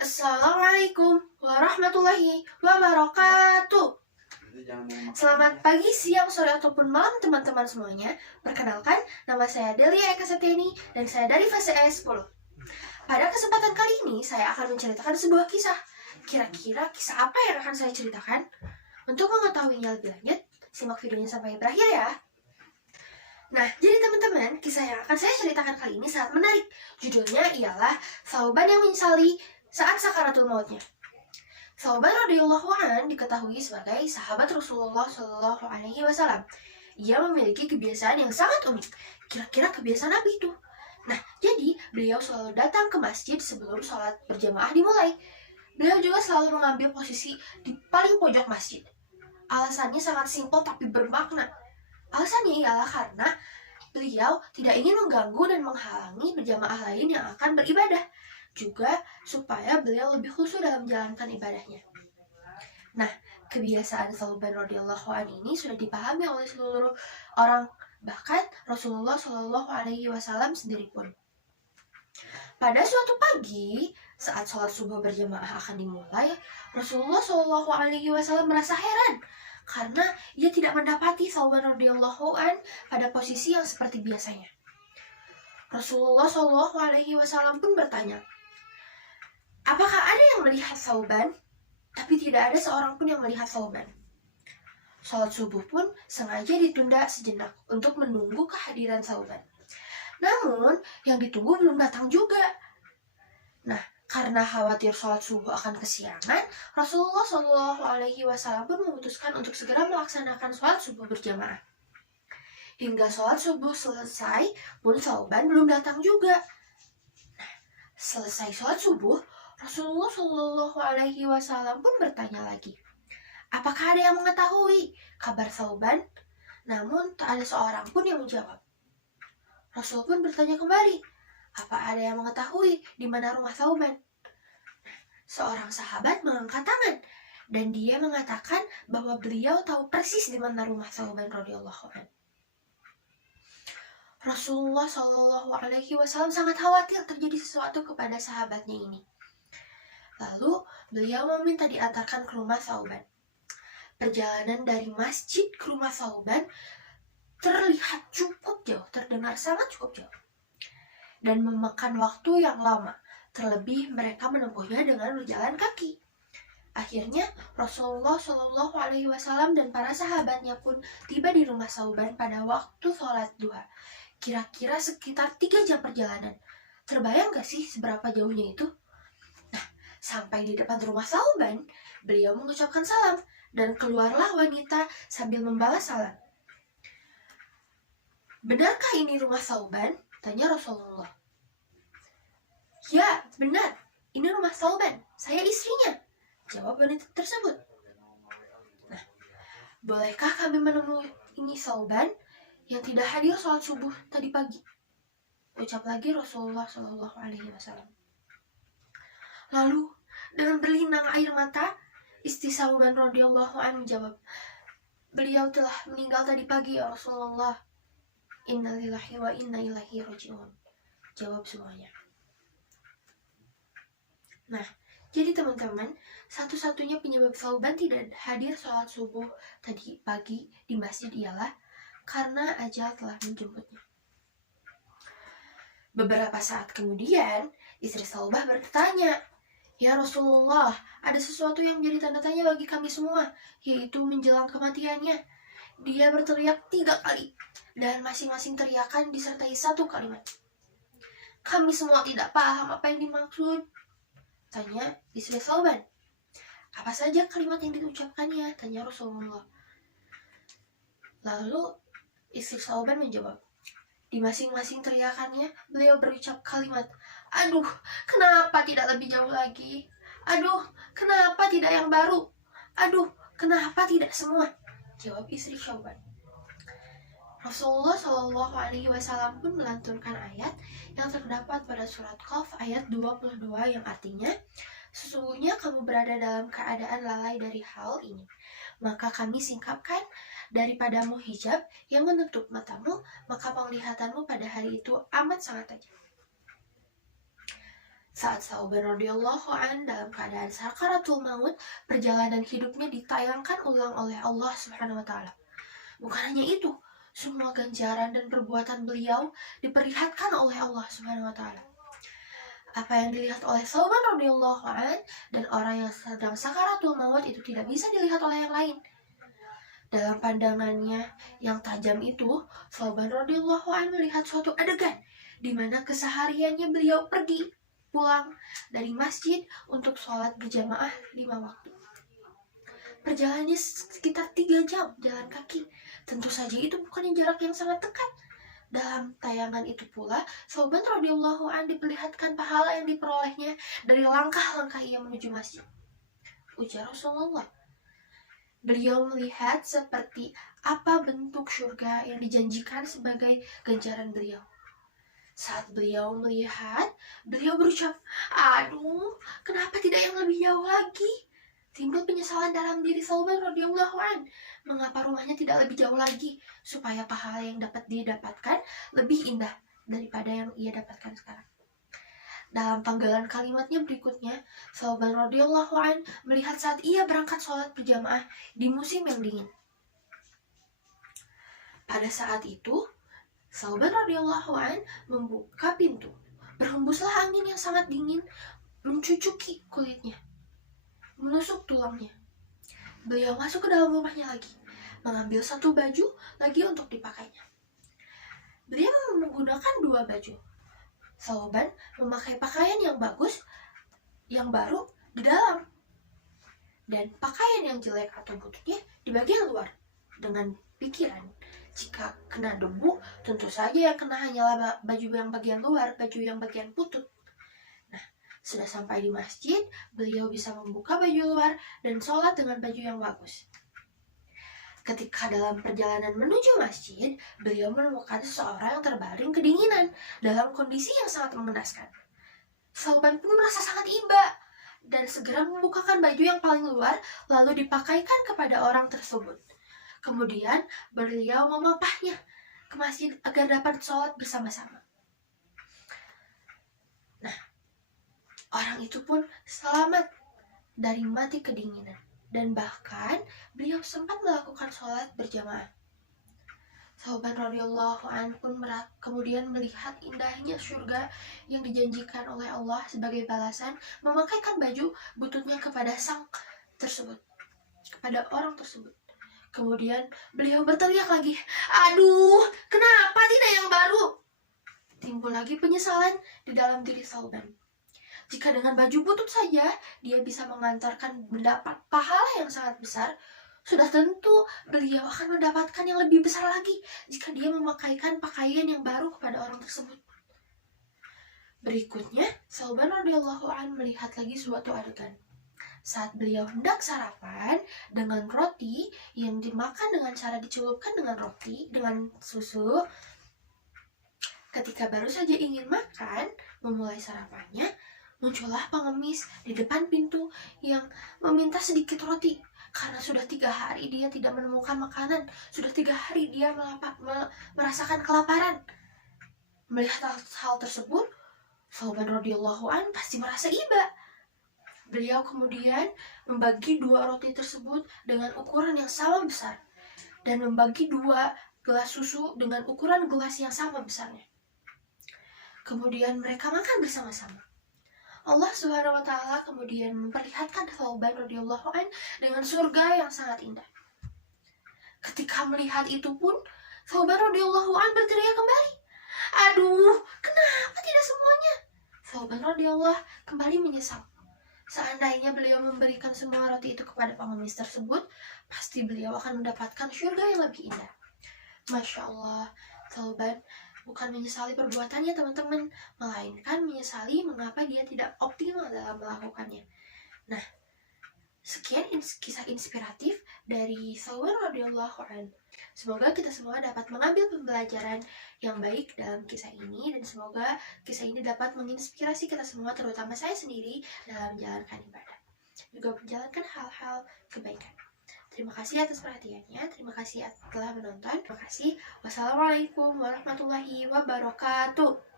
Assalamualaikum warahmatullahi wabarakatuh. Selamat pagi, siang, sore, ataupun malam teman-teman semuanya. Perkenalkan, nama saya Delia Eka Setiani dan saya dari fase E10. Pada kesempatan kali ini, saya akan menceritakan sebuah kisah. Kira-kira kisah apa yang akan saya ceritakan? Untuk mengetahuinya lebih lanjut, simak videonya sampai berakhir ya. Nah, jadi teman-teman, kisah yang akan saya ceritakan kali ini sangat menarik. Judulnya ialah Thauban yang menyesali saat sakaratul mautnya. Thauban radhiyallahu an diketahui sebagai sahabat Rasulullah Shallallahu Alaihi Wasallam. Ia memiliki kebiasaan yang sangat unik. Kira-kira kebiasaan apa itu? Nah, jadi beliau selalu datang ke masjid sebelum sholat berjamaah dimulai. Beliau juga selalu mengambil posisi di paling pojok masjid. Alasannya sangat simpel tapi bermakna. Alasannya ialah karena beliau tidak ingin mengganggu dan menghalangi berjamaah lain yang akan beribadah. Juga supaya beliau lebih khusyuk dalam menjalankan ibadahnya. Nah, kebiasaan Thauban radhiyallahu an ini sudah dipahami oleh seluruh orang, bahkan Rasulullah Shallallahu Alaihi Wasallam sendiri pun. Pada suatu pagi, saat sholat subuh berjamaah akan dimulai, Rasulullah Shallallahu Alaihi Wasallam merasa heran karena ia tidak mendapati Thauban radhiyallahu an pada posisi yang seperti biasanya. Rasulullah Shallallahu Alaihi Wasallam pun bertanya, apakah ada yang melihat Thauban? Tapi tidak ada seorang pun yang melihat Thauban. Sholat subuh pun sengaja ditunda sejenak untuk menunggu kehadiran Thauban. Namun, yang ditunggu belum datang juga. Nah, karena khawatir sholat subuh akan kesiangan, Rasulullah Shallallahu Alaihi Wasallam pun memutuskan untuk segera melaksanakan sholat subuh berjamaah. Hingga sholat subuh selesai, pun Thauban belum datang juga. Nah, selesai sholat subuh, Rasulullah Shallallahu Alaihi Wasallam pun bertanya lagi, apakah ada yang mengetahui kabar Thauban? Namun tak ada seorang pun yang menjawab. Rasul pun bertanya kembali, apa ada yang mengetahui di mana rumah Thauban? Seorang sahabat mengangkat tangan dan dia mengatakan bahwa beliau tahu persis di mana rumah Thauban radhiyallahu anhu. Rasulullah Shallallahu Alaihi Wasallam sangat khawatir terjadi sesuatu kepada sahabatnya ini. Lalu beliau meminta diantarkan ke rumah Thauban. Perjalanan dari masjid ke rumah Thauban terlihat cukup jauh, terdengar sangat cukup jauh, dan memakan waktu yang lama. Terlebih mereka menempuhnya dengan berjalan kaki. Akhirnya Rasulullah Shallallahu Alaihi Wasallam dan para sahabatnya pun tiba di rumah Thauban pada waktu sholat duha. Kira-kira sekitar 3 jam perjalanan. Terbayang gak sih seberapa jauhnya itu? Sampai di depan rumah Thauban, beliau mengucapkan salam dan keluarlah wanita sambil membalas salam. Benarkah ini rumah Thauban? Tanya Rasulullah. Ya, benar. Ini rumah Thauban. Saya istrinya. Jawab wanita tersebut. Nah, bolehkah kami menemui ini Thauban yang tidak hadir sholat subuh tadi pagi? Ucap lagi Rasulullah Shallallahu Alaihi Wasallam. Lalu dengan berlinang air mata, istri Thauban radhiyallahu anhu menjawab, beliau telah meninggal tadi pagi ya Rasulullah. Innalillahi wa inna ilaihi raji'un. Jawab semuanya. Nah, jadi teman-teman, satu-satunya penyebab Thauban tidak hadir sholat subuh tadi pagi di masjid ialah karena ajal telah menjemputnya. Beberapa saat kemudian, istri Thauban bertanya, ya Rasulullah, ada sesuatu yang menjadi tanda tanya bagi kami semua, yaitu menjelang kematiannya. Dia berteriak 3 kali, dan masing-masing teriakan disertai 1 kalimat. Kami semua tidak paham apa yang dimaksud. Tanya istri Thauban. Apa saja kalimat yang diucapkannya? Tanya Rasulullah. Lalu istri Thauban menjawab. Di masing-masing teriakannya, beliau berucap kalimat, aduh, kenapa tidak lebih jauh lagi? Aduh, kenapa tidak yang baru? Aduh, kenapa tidak semua? Jawab istri Thauban. Rasulullah Shallallahu Alaihi Wasallam pun melantunkan ayat yang terdapat pada surat Qaf ayat 22 yang artinya, sesungguhnya kamu berada dalam keadaan lalai dari hal ini, maka kami singkapkan daripadamu hijab yang menutup matamu, maka penglihatanmu pada hari itu amat sangat tajam. Saat Thauban radhiyallahu an dalam keadaan sakaratul maut, perjalanan hidupnya ditayangkan ulang oleh Allah Subhanahu wa taala. Bukan hanya itu, semua ganjaran dan perbuatan beliau diperlihatkan oleh Allah Subhanahu wa taala. Apa yang dilihat oleh Thauban radhiyallahu an dan orang yang sedang sakaratul maut itu tidak bisa dilihat oleh yang lain. Dalam pandangannya yang tajam itu, Thauban radhiyallahu an melihat suatu adegan di mana kesehariannya beliau pergi pulang dari masjid untuk sholat berjamaah 5 waktu. Perjalanannya sekitar 3 jam jalan kaki. Tentu saja itu bukan jarak yang sangat dekat. Dalam tayangan itu pula, Thauban radhiyallahu an diperlihatkan pahala yang diperolehnya dari langkah-langkah ia menuju masjid. Ujar Rasulullah, beliau melihat seperti apa bentuk surga yang dijanjikan sebagai ganjaran beliau. Saat beliau melihat, beliau berucap, aduh, kenapa tidak yang lebih jauh lagi? Timbul penyesalan dalam diri Thauban radhiyallahu an. Mengapa rumahnya tidak lebih jauh lagi, supaya pahala yang dapat dia dapatkan lebih indah daripada yang ia dapatkan sekarang. Dalam panggalan kalimatnya berikutnya, Thauban radhiyallahu an melihat saat ia berangkat sholat berjamaah di musim yang dingin. Pada saat itu, Thauban radhiyallahu an membuka pintu. Berhembuslah angin yang sangat dingin mencucuki kulitnya, menusuk tulangnya. Beliau masuk ke dalam rumahnya lagi, mengambil satu baju lagi untuk dipakainya. Beliau menggunakan 2 baju. Thauban memakai pakaian yang bagus, yang baru di dalam, dan pakaian yang jelek atau bututnya di bagian luar, dengan pikiran, jika kena debu, tentu saja yang kena hanyalah baju yang bagian luar, baju yang bagian putut. Nah, sudah sampai di masjid, beliau bisa membuka baju luar dan sholat dengan baju yang bagus. Ketika dalam perjalanan menuju masjid, beliau menemukan seseorang yang terbaring kedinginan dalam kondisi yang sangat mengenaskan. Thauban pun merasa sangat iba dan segera membukakan baju yang paling luar lalu dipakaikan kepada orang tersebut. Kemudian beliau memapahnya ke masjid agar dapat sholat bersama-sama. Nah, orang itu pun selamat dari mati kedinginan. Dan bahkan beliau sempat melakukan sholat berjamaah. Thauban radhiyallahu an pun kemudian melihat indahnya surga yang dijanjikan oleh Allah sebagai balasan memakaikan baju bututnya kepada sang tersebut, kepada orang tersebut. Kemudian beliau berteriak lagi, aduh, kenapa tidak yang baru? Timbul lagi penyesalan di dalam diri Thauban. Jika dengan baju butut saja dia bisa mengantarkan mendapat pahala yang sangat besar, sudah tentu beliau akan mendapatkan yang lebih besar lagi jika dia memakaikan pakaian yang baru kepada orang tersebut. Berikutnya, Thauban radhiyallahu an melihat lagi suatu adegan. Saat beliau hendak sarapan dengan roti yang dimakan dengan cara dicelupkan dengan roti, dengan susu. Ketika baru saja ingin makan, memulai sarapannya, muncullah pengemis di depan pintu yang meminta sedikit roti. Karena sudah 3 hari dia tidak menemukan makanan, sudah 3 hari dia merasakan kelaparan. Melihat hal tersebut, Thauban radhiyallahu an pasti merasa iba. Beliau kemudian membagi 2 roti tersebut dengan ukuran yang sama besar dan membagi 2 gelas susu dengan ukuran gelas yang sama besarnya. Kemudian mereka makan bersama-sama. Allah Subhanahu wa taala kemudian memperlihatkan Thauban radhiyallahu an dengan surga yang sangat indah. Ketika melihat itu pun, Thauban radhiyallahu an berteriak kembali, aduh, kenapa tidak semuanya? Thauban radhiyallahu kembali menyesal. Seandainya beliau memberikan semua roti itu kepada pengemis tersebut, pasti beliau akan mendapatkan surga yang lebih indah. Masya Allah, Thauban bukan menyesali perbuatannya teman-teman, melainkan menyesali mengapa dia tidak optimal dalam melakukannya. Nah, sekian kisah inspiratif dari Thauban radhiyallahu an. Semoga kita semua dapat mengambil pembelajaran yang baik dalam kisah ini, dan semoga kisah ini dapat menginspirasi kita semua, terutama saya sendiri, dalam menjalankan ibadah, juga menjalankan hal-hal kebaikan. Terima kasih atas perhatiannya, terima kasih telah menonton, terima kasih. Wassalamualaikum warahmatullahi wabarakatuh.